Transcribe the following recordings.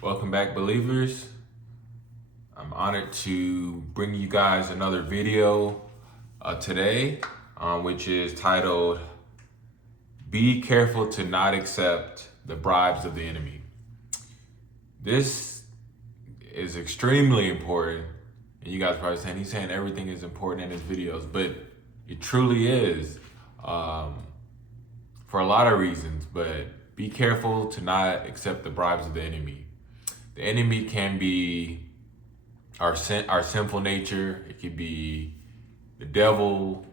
Welcome back, believers. I'm honored to bring you guys another video today, which is titled, Be Careful to Not Accept the Bribes of the Enemy. This is extremely important, and you guys are probably saying, he's saying everything is important in his videos, but it truly is for a lot of reasons, but be careful to not accept the bribes of the enemy. The enemy can be our sinful nature. It could be the devil,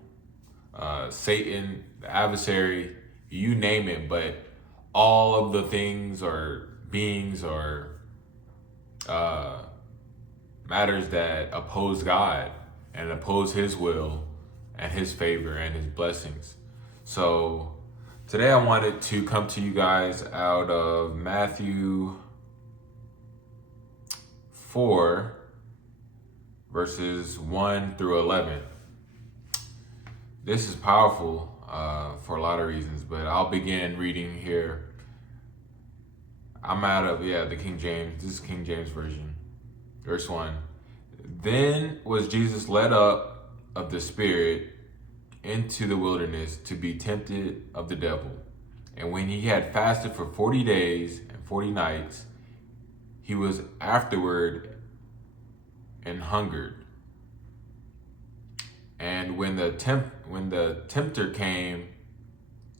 Satan, the adversary, you name it. But all of the things or beings or matters that oppose God and oppose His will and His favor and His blessings. So today I wanted to come to you guys out of Matthew 4, verses 1 through 11. This is powerful for a lot of reasons, but I'll begin reading here. I'm out of, the King James. This is King James Version. Verse 1. Then was Jesus led up of the Spirit into the wilderness to be tempted of the devil. And when he had fasted for 40 days and 40 nights, he was afterward and hungered. And when the tempter came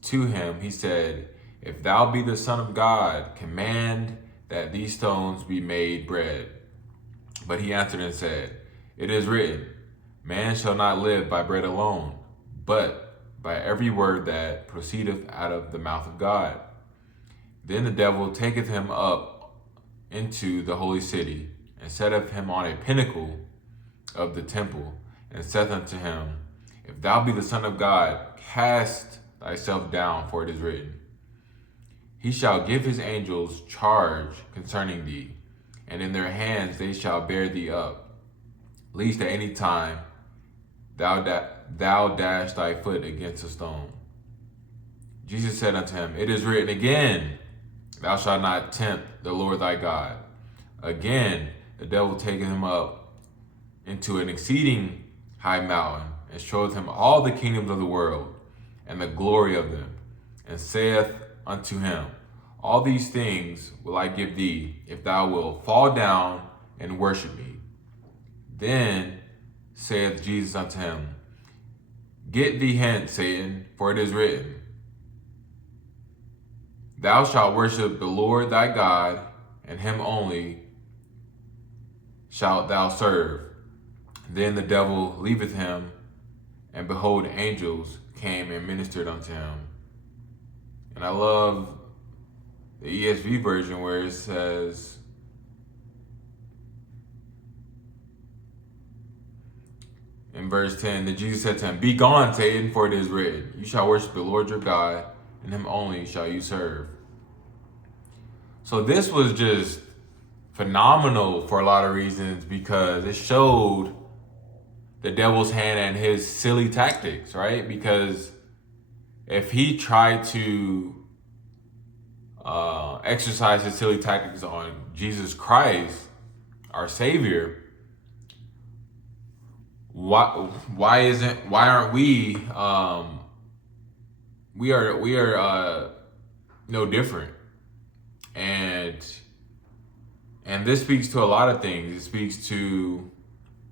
to him, he said, If thou be the Son of God, command that these stones be made bread. But he answered and said, It is written, Man shall not live by bread alone, but by every word that proceedeth out of the mouth of God. Then the devil taketh him up into the holy city, and setteth him on a pinnacle of the temple, and saith unto him, If thou be the Son of God, cast thyself down, for it is written, He shall give his angels charge concerning thee, and in their hands they shall bear thee up, lest at any time thou dash thy foot against a stone. Jesus said unto him, It is written again, Thou shalt not tempt the Lord thy God. Again, the devil taketh him up into an exceeding high mountain, and showeth him all the kingdoms of the world, and the glory of them, and saith unto him, All these things will I give thee, if thou wilt fall down and worship me. Then saith Jesus unto him, Get thee hence, Satan, for it is written, Thou shalt worship the Lord thy God, and him only shalt thou serve. Then the devil leaveth him, and behold, angels came and ministered unto him. And I love the ESV version where it says, in verse 10, that Jesus said to him, Be gone, Satan, for it is written, You shall worship the Lord your God, and him only shall you serve. So this was just phenomenal for a lot of reasons, because it showed the devil's hand and his silly tactics, right? Because if he tried to exercise his silly tactics on Jesus Christ, our Savior, why aren't we we are no different? And this speaks to a lot of things. It speaks to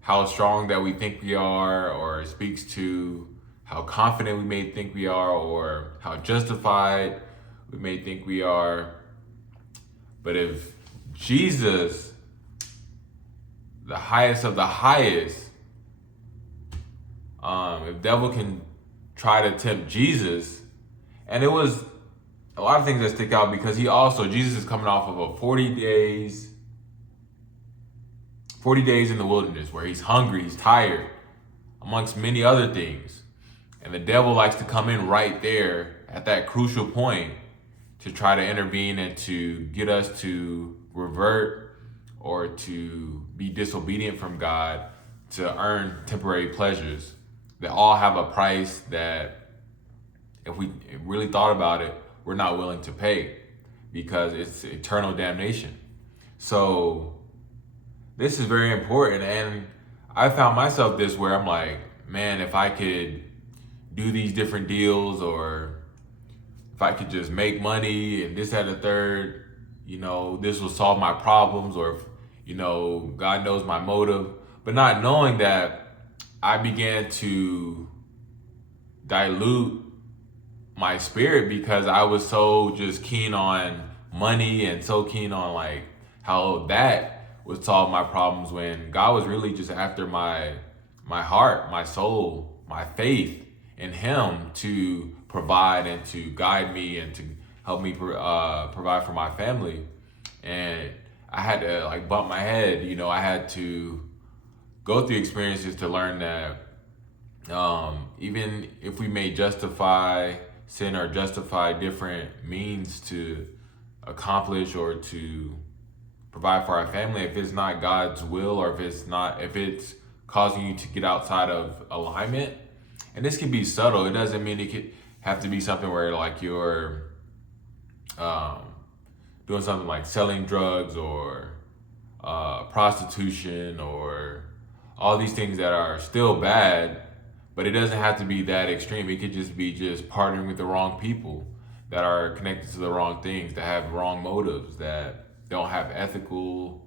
how strong that we think we are, or it speaks to how confident we may think we are, or how justified we may think we are. But if Jesus, the highest of the highest, if devil can try to tempt Jesus, and it was a lot of things that stick out, because Jesus is coming off of a 40 days in the wilderness where he's hungry, he's tired, amongst many other things. And the devil likes to come in right there at that crucial point to try to intervene and to get us to revert or to be disobedient from God to earn temporary pleasures that all have a price that, if we really thought about it, we're not willing to pay, because it's eternal damnation. So this is very important. And I found myself this where I'm like, man, if I could do these different deals, or if I could just make money and this, that, and the third, this will solve my problems, or if, God knows my motive. But not knowing that, I began to dilute my spirit because I was so just keen on money and so keen on like how that would solve my problems, when God was really just after my heart, my soul, my faith in Him to provide and to guide me and to help me provide for my family. And I had to like bump my head. I had to go through experiences to learn that even if we may justify sin or justify different means to accomplish or to provide for our family, if it's not God's will, or if it's causing you to get outside of alignment, and this can be subtle. It doesn't mean it could have to be something where like you're doing something like selling drugs or prostitution or all these things that are still bad, but it doesn't have to be that extreme. It could just be just partnering with the wrong people that are connected to the wrong things, that have wrong motives, that don't have ethical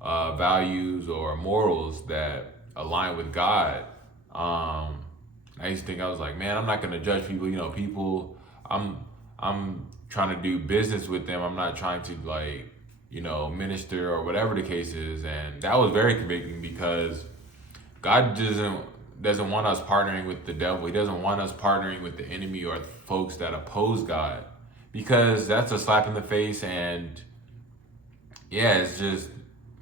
values or morals that align with God. I used to think, I was like, man, I'm not gonna judge people. I'm trying to do business with them. I'm not trying to like, minister or whatever the case is. And that was very convicting, because God doesn't want us partnering with the devil. He doesn't want us partnering with the enemy or folks that oppose God, because that's a slap in the face. And yeah, it's just,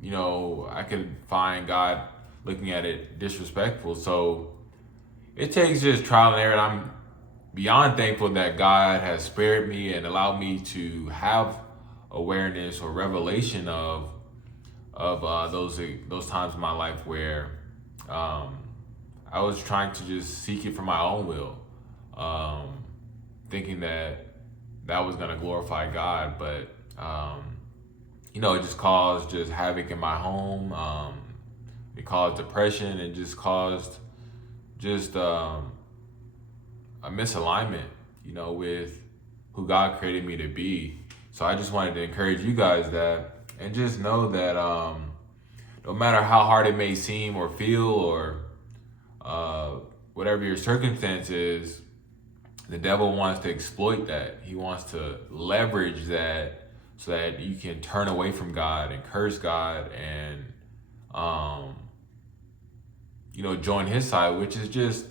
I could find God looking at it disrespectful. So it takes just trial and error. And I'm beyond thankful that God has spared me and allowed me to have awareness or revelation of those times in my life where I was trying to just seek it for my own will, thinking that was going to glorify God. But it just caused just havoc in my home. It caused depression, and just caused just a misalignment, with who God created me to be. So I just wanted to encourage you guys that, and just know that no matter how hard it may seem or feel, or whatever your circumstance is, the devil wants to exploit that. He wants to leverage that so that you can turn away from God and curse God and join his side, which is just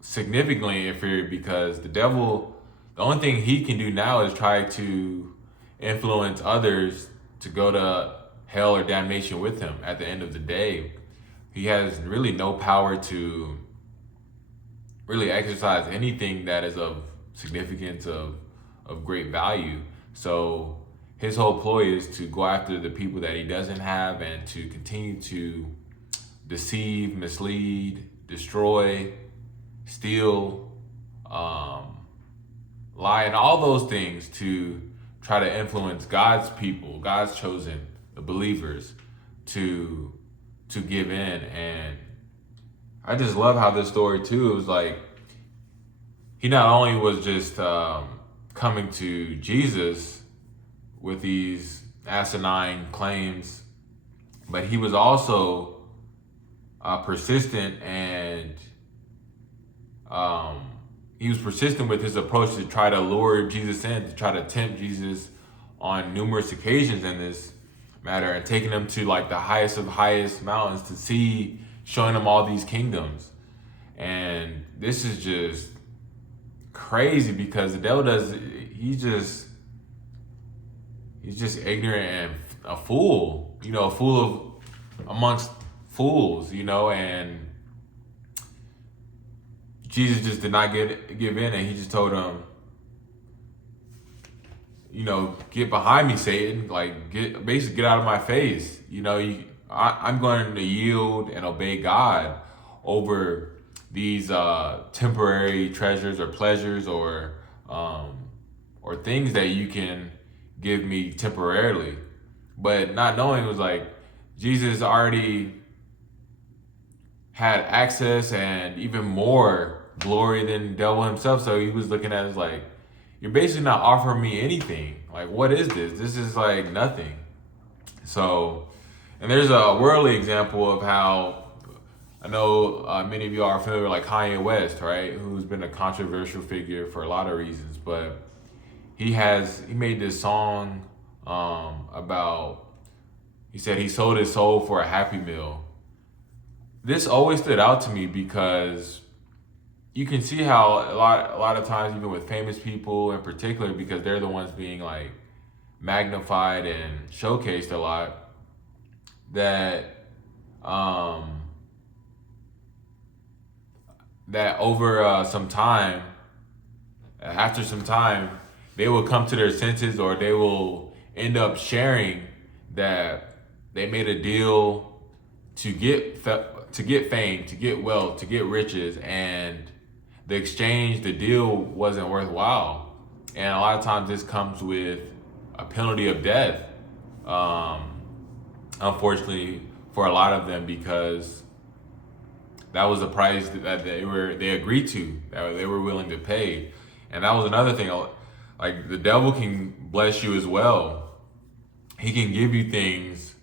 significantly inferior, because the devil, the only thing he can do now is try to influence others to go to hell or damnation with him at the end of the day. He has really no power to really exercise anything that is of significance, of great value. So his whole ploy is to go after the people that he doesn't have, and to continue to deceive, mislead, destroy, steal, lie, and all those things, to try to influence God's people, God's chosen, the believers, to give in. And I just love how this story too, it was like, he not only was just coming to Jesus with these asinine claims, but he was also persistent, and he was persistent with his approach to try to lure Jesus in, to try to tempt Jesus on numerous occasions in this matter, and taking him to like the highest of highest mountains to see, showing him all these kingdoms. And this is just crazy, because the devil he's just ignorant and a fool, a fool amongst fools, and Jesus just did not give in, and he just told him, get behind me, Satan. Like, get out of my face. I'm going to yield and obey God over these temporary treasures or pleasures or things that you can give me temporarily. But not knowing was like Jesus already had access and even more glory than the devil himself. So he was looking at it as like, you're basically not offering me anything. Like, what is this? This is like nothing. So, and there's a worldly example of how I know many of you are familiar with like Kanye West, right? Who's been a controversial figure for a lot of reasons, but he made this song about, he said he sold his soul for a Happy Meal. This always stood out to me because you can see how a lot of times, even with famous people in particular, because they're the ones being like magnified and showcased a lot, that that over some time, after some time, they will come to their senses, or they will end up sharing that they made a deal to get fame, to get wealth, to get riches, and the exchange, the deal wasn't worthwhile. And a lot of times this comes with a penalty of death, unfortunately for a lot of them, because that was the price that they agreed to, that they were willing to pay. And that was another thing. Like, the devil can bless you as well. He can give you things.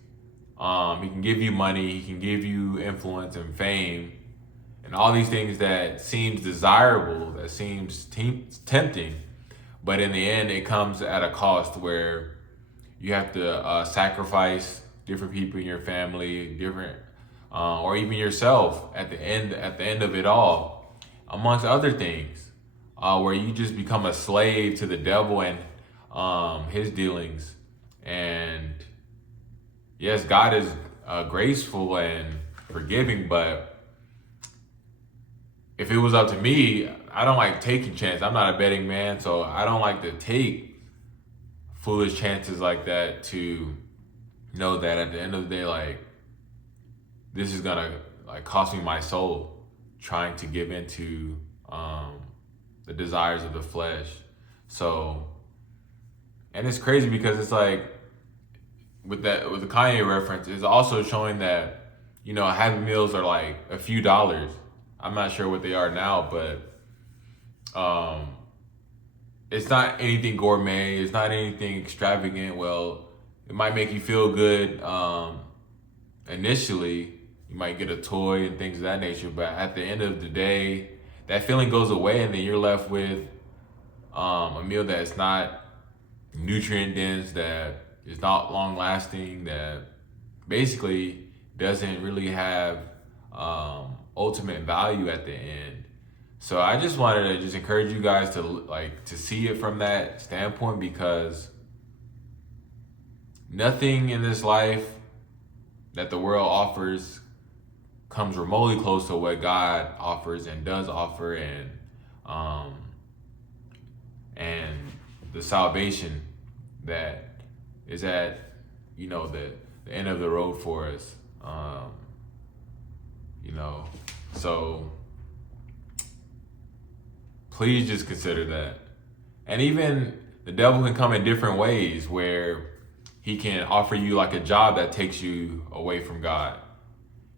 He can give you money. He can give you influence and fame, and all these things that seems desirable, that seems tempting. But in the end, it comes at a cost where you have to sacrifice different people in your family, or even yourself at the end of it all, amongst other things, where you just become a slave to the devil and his dealings. And yes, God is graceful and forgiving, but if it was up to me, I don't like taking chances. I'm not a betting man, so I don't like to take foolish chances like that, to know that at the end of the day, like, this is gonna like cost me my soul, trying to give into the desires of the flesh. So, and it's crazy because it's like, with the Kanye reference, is also showing that, Happy Meals are like a few dollars. I'm not sure what they are now, but it's not anything gourmet. It's not anything extravagant. Well, it might make you feel good initially. You might get a toy and things of that nature, but at the end of the day, that feeling goes away, and then you're left with a meal that's not nutrient dense, that is not long lasting, that basically doesn't really have ultimate value at the end. So I just wanted to just encourage you guys to see it from that standpoint, because nothing in this life that the world offers comes remotely close to what God offers and does offer, and the salvation that is at the end of the road for us. So please just consider that. And even the devil can come in different ways, where he can offer you like a job that takes you away from God.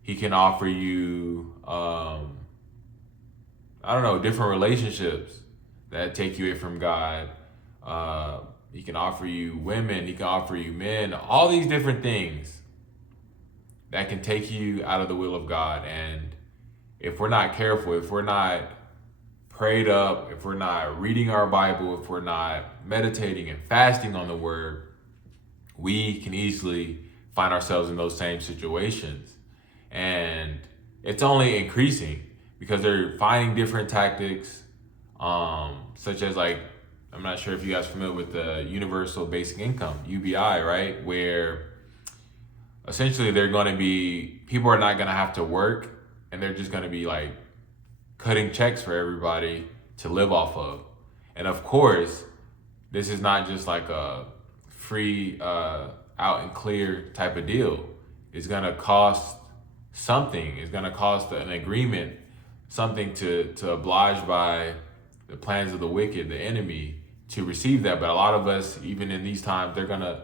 He can offer you, different relationships that take you away from God. He can offer you women, he can offer you men, all these different things that can take you out of the will of God. And if we're not careful, if we're not prayed up, if we're not reading our Bible, if we're not meditating and fasting on the word, we can easily find ourselves in those same situations. And it's only increasing because they're finding different tactics, such as, like, I'm not sure if you guys are familiar with the Universal Basic Income, UBI, right? Where essentially people are not going to have to work, and they're just going to be like cutting checks for everybody to live off of. And of course, this is not just like a free, out and clear type of deal. It's going to cost something. It's going to cost an agreement, something to oblige by the plans of the wicked, the enemy, to receive that. But a lot of us, even in these times, they're going to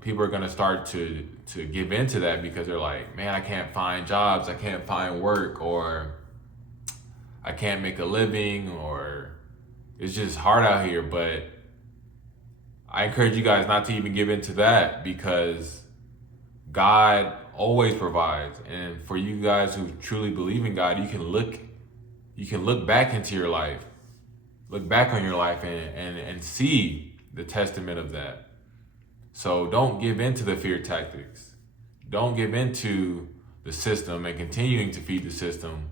people are going to start to give into that because they're like, man, I can't find jobs, I can't find work, or I can't make a living, or it's just hard out here. But I encourage you guys not to even give into that, because God always provides. And for you guys who truly believe in God, you can look back into your life, look back on your life and see the testament of that. So don't give into the fear tactics. Don't give into the system and continuing to feed the system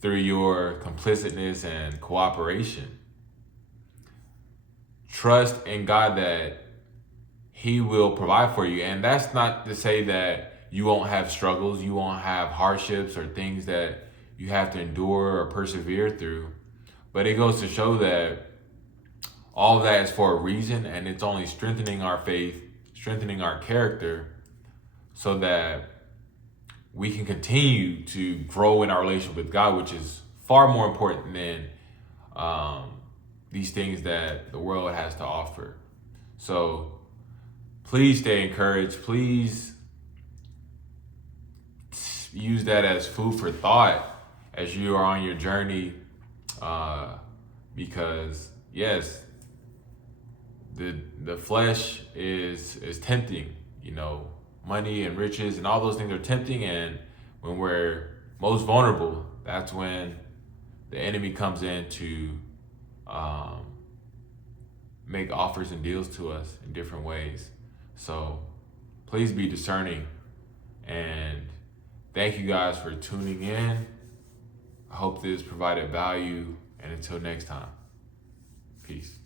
through your complicitness and cooperation. Trust in God that He will provide for you. And that's not to say that you won't have struggles, you won't have hardships or things that you have to endure or persevere through. But it goes to show that all of that is for a reason, and it's only strengthening our faith, strengthening our character, so that we can continue to grow in our relationship with God, which is far more important than these things that the world has to offer. So please stay encouraged. Please use that as food for thought as you are on your journey, because yes, the flesh is tempting. Money and riches and all those things are tempting, and when we're most vulnerable, that's when the enemy comes in to make offers and deals to us in different ways. So please be discerning, and thank you guys for tuning in. I hope this provided value, and until next time, peace.